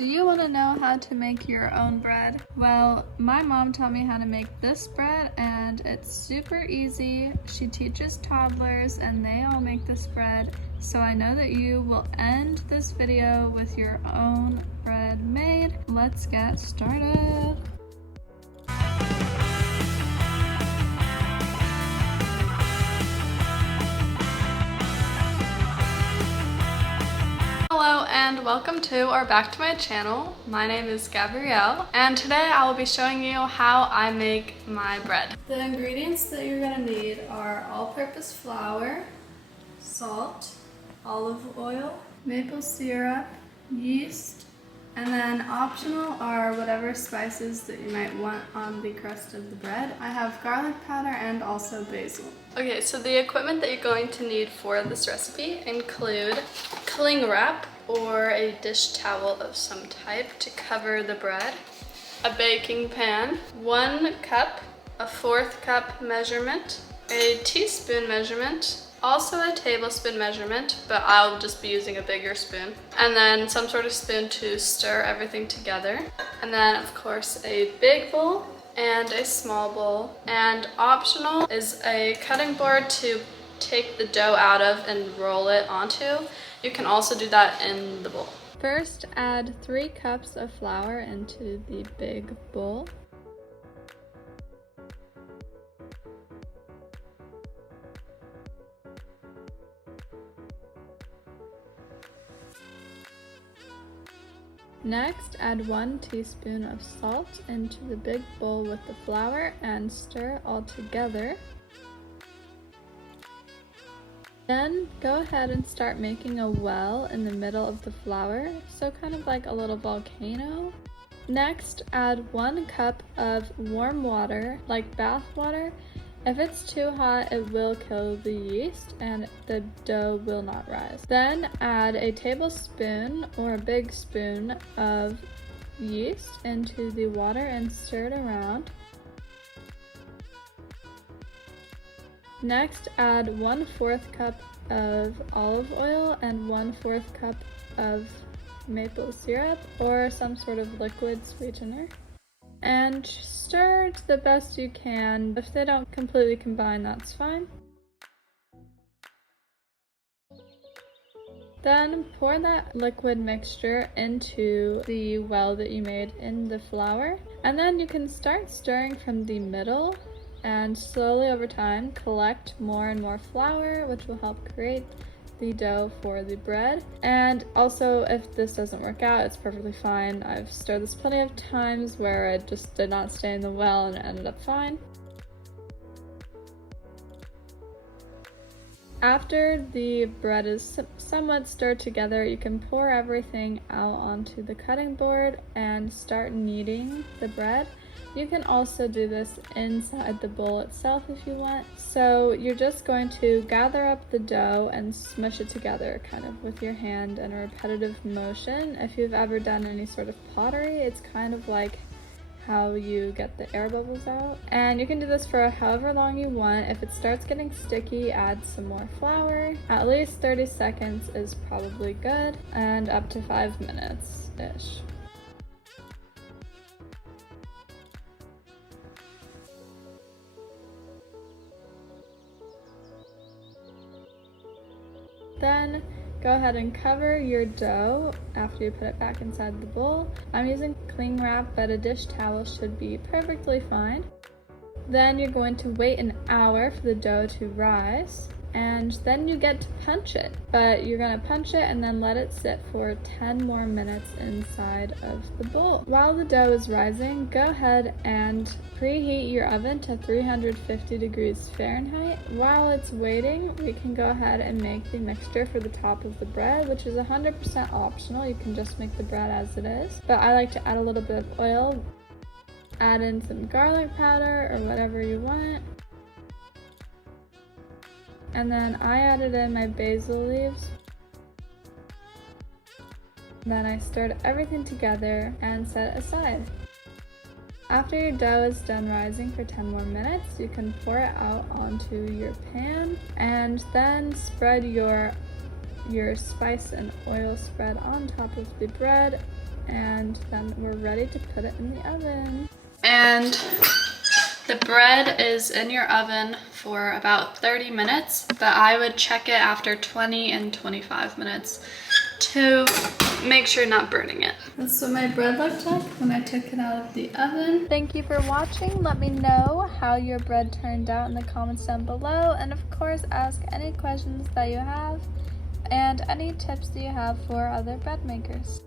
Do you want to know how to make your own bread? Well, my mom taught me how to make this bread and it's super easy. She teaches toddlers and they all make this bread. So I know that you will end this video with your own bread made. Let's get started. Hello and welcome to or back to my channel. My name is Gabrielle and today I will be showing you how I make my bread. The ingredients that you're going to need are all-purpose flour, salt, olive oil, maple syrup, yeast, and then optional are whatever spices that you might want on the crust of the bread. I have garlic powder and also basil. Okay, so the equipment that you're going to need for this recipe include cling wrap or a dish towel of some type to cover the bread, a baking pan, 1 cup, a 1/4 cup measurement, a teaspoon measurement, also a tablespoon measurement, but I'll just be using a bigger spoon, and then some sort of spoon to stir everything together, and then of course a big bowl and a small bowl, and optional is a cutting board to take the dough out of and roll it onto. You can also do that in the bowl. First, add 3 cups of flour into the big bowl. Next, add 1 teaspoon of salt into the big bowl with the flour and stir all together. Then go ahead and start making a well in the middle of the flour, so kind of like a little volcano. Next, add 1 cup of warm water, like bath water. If it's too hot, it will kill the yeast and the dough will not rise. Then add a tablespoon or a big spoon of yeast into the water and stir it around. Next, add 1/4 cup of olive oil and 1/4 cup of maple syrup or some sort of liquid sweetener. And stir to the best you can. If they don't completely combine, that's fine. Then pour that liquid mixture into the well that you made in the flour. And then you can start stirring from the middle and slowly over time collect more and more flour, which will help create the dough for the bread. And also, if this doesn't work out, it's perfectly fine. I've stirred this plenty of times where it just did not stay in the well and it ended up fine. After the bread is somewhat stirred together, you can pour everything out onto the cutting board and start kneading the bread. You can also do this inside the bowl itself if you want. So you're just going to gather up the dough and smush it together kind of with your hand in a repetitive motion. If you've ever done any sort of pottery, it's kind of like how you get the air bubbles out. And you can do this for however long you want. If it starts getting sticky, add some more flour. At least 30 seconds is probably good, and up to 5 minutes-ish. Then go ahead and cover your dough after you put it back inside the bowl. I'm using cling wrap, but a dish towel should be perfectly fine. Then you're going to wait an hour for the dough to rise, and then you get to punch it. But you're going to punch it and then let it sit for 10 more minutes inside of the bowl. While the dough is rising, go ahead and preheat your oven to 350 degrees Fahrenheit. While it's waiting, we can go ahead and make the mixture for the top of the bread, which is 100% optional. You can just make the bread as it is. But I like to add a little bit of oil, add in some garlic powder or whatever you want. And then I added in my basil leaves. Then I stirred everything together and set it aside. After your dough is done rising for 10 more minutes, you can pour it out onto your pan and then spread your spice and oil spread on top of the bread and then we're ready to put it in the oven. And the bread is in your oven for about 30 minutes, but I would check it after 20 and 25 minutes to make sure you're not burning it. That's what my bread looked like when I took it out of the oven. Thank you for watching. Let me know how your bread turned out in the comments down below, and of course ask any questions that you have and any tips that you have for other bread makers.